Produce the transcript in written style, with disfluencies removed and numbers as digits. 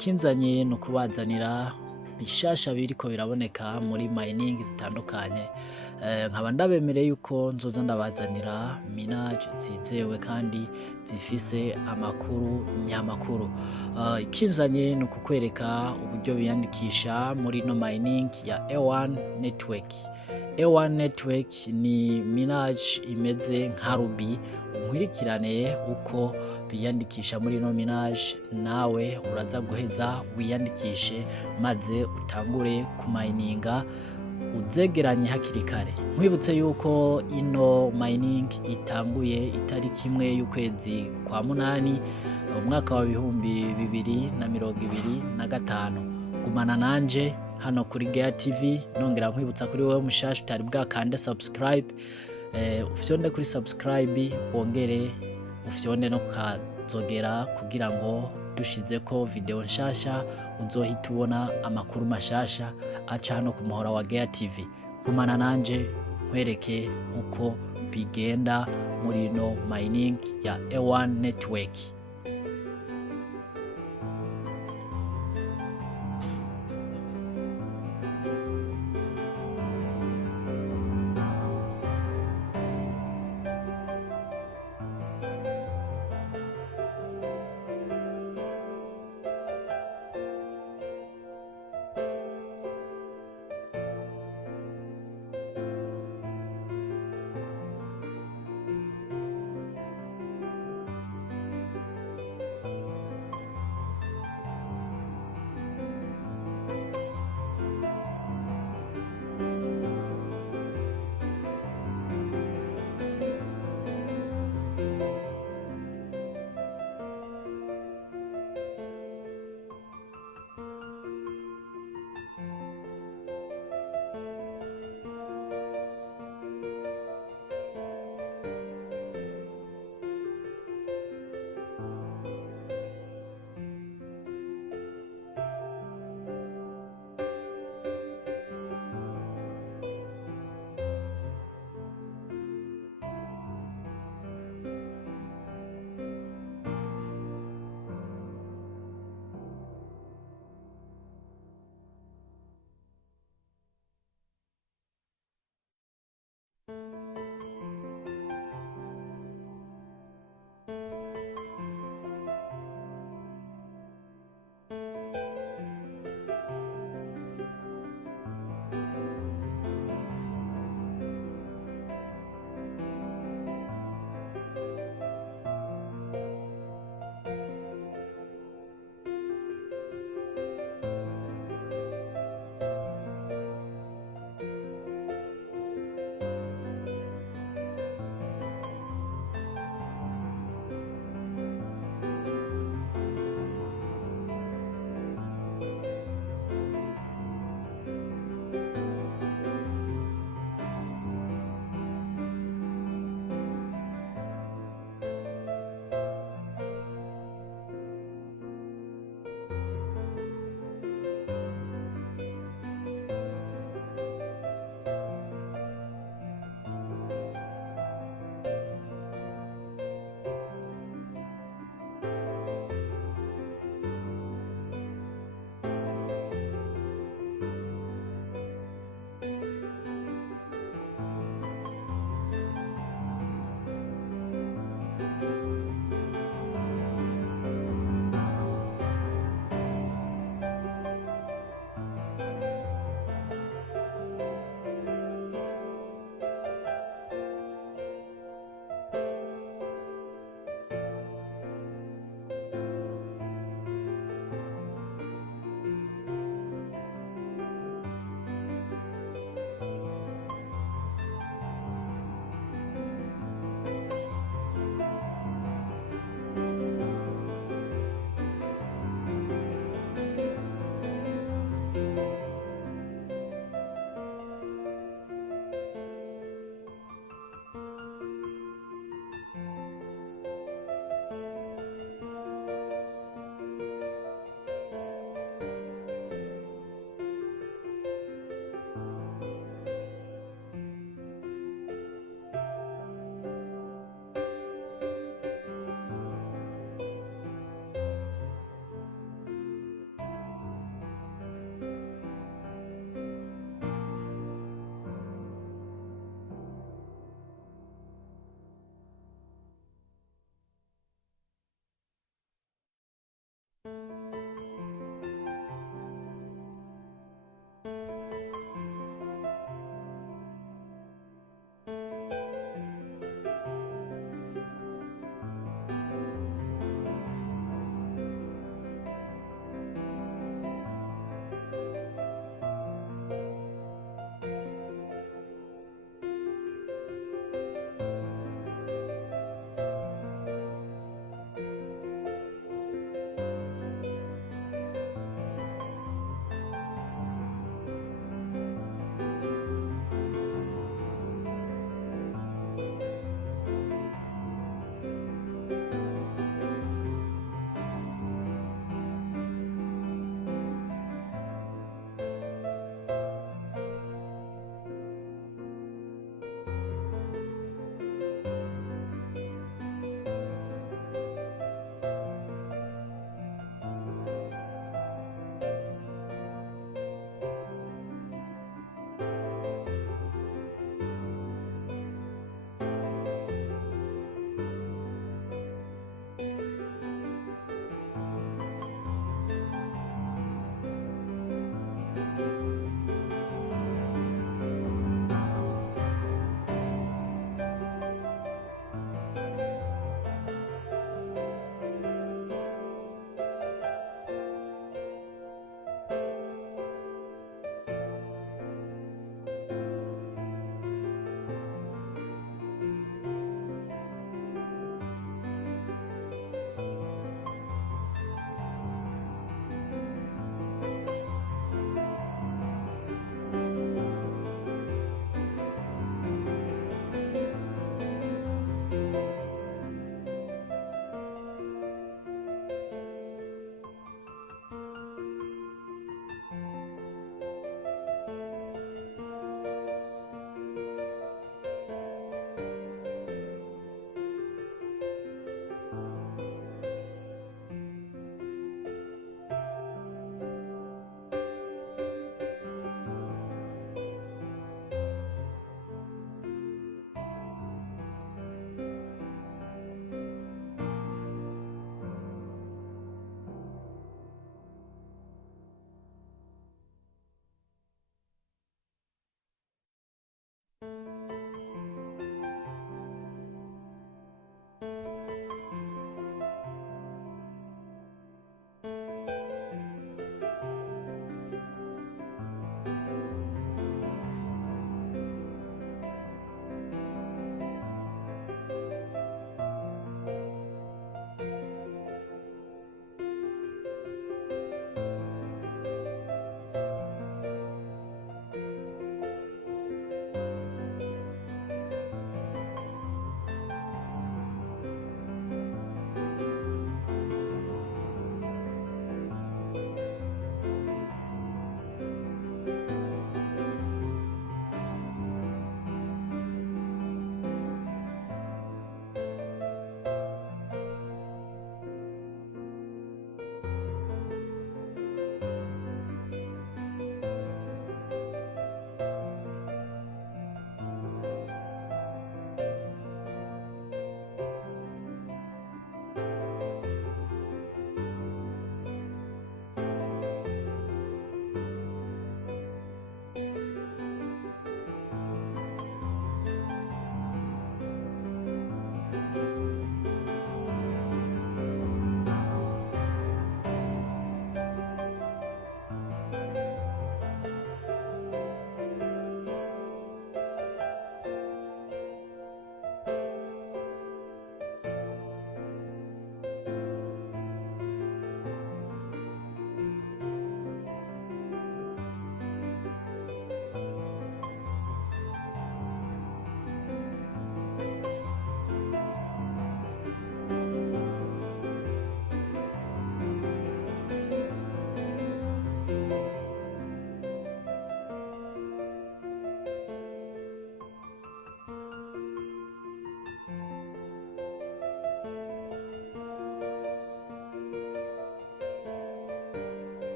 ikinzanye no kubazanira bishasha biriko biraboneka muri mining zitandukanye. Nkaba ndabemereye yuko nzoza ndabazanira minage zizewe kandi zifise amakuru nyamakuru. Ikinzanye ni ukukwereka uburyo biyandikisha muri no mining ya A1 network. A1 network ni minage imeze nka Ruby. Unkurikirane uko biyandikisha muri no minage, nawe uraza guheza wiyandikishe maze utangure kumininga uzegeranye hakiri kare. Nkwibutse yuko ino mining itanguye itariki 1 y'ukwezi kwa munani umwaka wa 2025. Gumana nanje hano kuri Gear TV. Nongera nkwibutsa kuri wewe mushasha utari bwakande subscribe, ufyonde kuri subscribe, wongere ufyonde no kukazogera kugira ngo dushizeko video nshasha uzohita ubona amakuru mashasha aca hano ku muhora wa Gear TV. Gumana nanje nkwereke uko bigenda muri no mining ya A1 network.